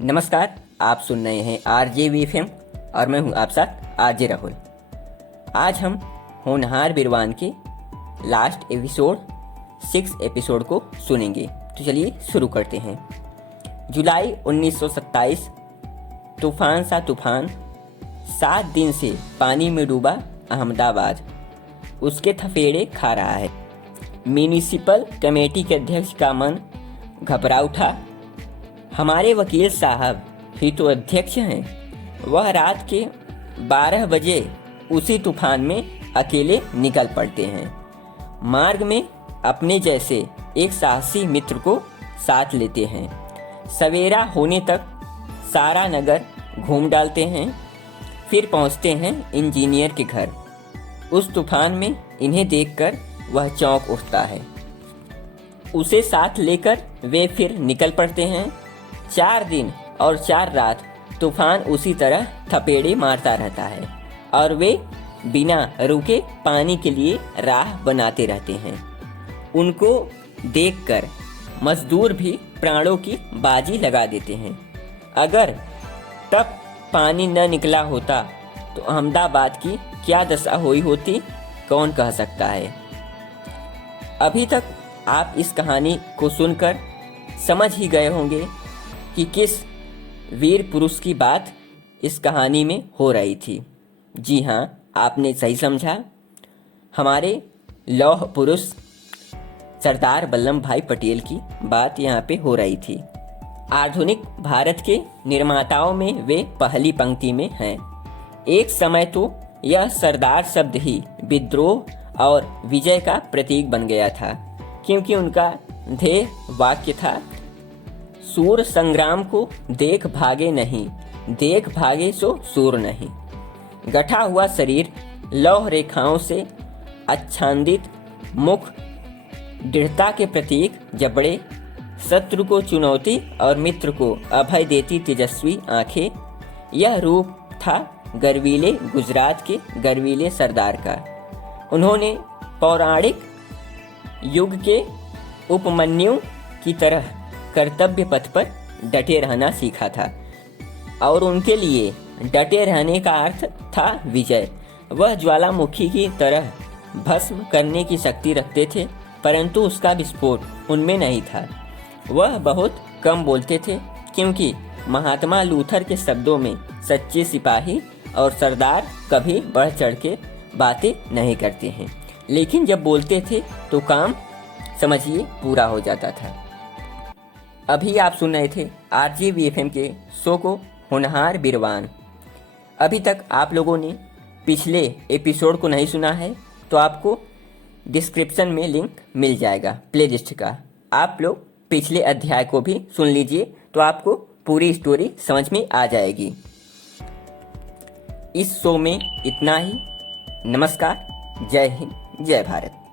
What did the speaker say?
नमस्कार, आप सुन रहे हैं RJVFM और मैं हूं आप साथ RJ राहुल। आज हम होनहार बिरवान के लास्ट एपिसोड 6 एपिसोड को सुनेंगे। तो चलिए शुरू करते हैं। जुलाई 1927, तूफान सा तूफान 7 दिन से पानी में डूबा अहमदाबाद उसके थपेड़े खा रहा है। म्यूनिसिपल कमेटी के अध्यक्ष का मन घबरा उठा। हमारे वकील साहब ही तो अध्यक्ष हैं। वह रात के 12 बजे उसी तूफान में अकेले निकल पड़ते हैं। मार्ग में अपने जैसे एक साहसी मित्र को साथ लेते हैं। सवेरा होने तक सारा नगर घूम डालते हैं, फिर पहुंचते हैं इंजीनियर के घर। उस तूफान में इन्हें देखकर वह चौंक उठता है। उसे साथ लेकर वे फिर निकल पड़ते हैं। 4 दिन और 4 रात तूफान उसी तरह थपेड़े मारता रहता है और वे बिना रुके पानी के लिए राह बनाते रहते हैं। उनको देखकर मजदूर भी प्राणों की बाजी लगा देते हैं। अगर तब पानी न निकला होता तो अहमदाबाद की क्या दशा हुई होती, कौन कह सकता है। अभी तक आप इस कहानी को सुनकर समझ ही गए होंगे कि किस वीर पुरुष की बात इस कहानी में हो रही थी। जी हाँ, आपने सही समझा। हमारे लौह पुरुष सरदार वल्लभ भाई पटेल की बात यहाँ पे हो रही थी। आधुनिक भारत के निर्माताओं में वे पहली पंक्ति में हैं। एक समय तो यह सरदार शब्द ही विद्रोह और विजय का प्रतीक बन गया था, क्योंकि उनका ध्येय वाक्य था, सूर संग्राम को देख भागे नहीं, देख भागे सो सूर नहीं। गठा हुआ शरीर, लौह रेखाओं से आच्छादित मुख, दृढ़ता के प्रतीक जबड़े, शत्रु को चुनौती और मित्र को अभय देती तेजस्वी आंखें। यह रूप था गर्वीले गुजरात के गर्वीले सरदार का। उन्होंने पौराणिक युग के उपमन्यु की तरह कर्तव्य पथ पर डटे रहना सीखा था और उनके लिए डटे रहने का अर्थ था विजय। वह ज्वालामुखी की तरह भस्म करने की शक्ति रखते थे, परंतु उसका विस्फोट उनमें नहीं था। वह बहुत कम बोलते थे, क्योंकि महात्मा लूथर के शब्दों में सच्चे सिपाही और सरदार कभी बढ़ चढ़ के बातें नहीं करते हैं, लेकिन जब बोलते थे तो काम समझिए पूरा हो जाता था। अभी आप सुन रहे थे RJVFM के शो को होनहार बिरवान। अभी तक आप लोगों ने पिछले एपिसोड को नहीं सुना है तो आपको डिस्क्रिप्शन में लिंक मिल जाएगा प्लेलिस्ट का। आप लोग पिछले अध्याय को भी सुन लीजिए तो आपको पूरी स्टोरी समझ में आ जाएगी। इस शो में इतना ही। नमस्कार, जय हिंद, जय भारत।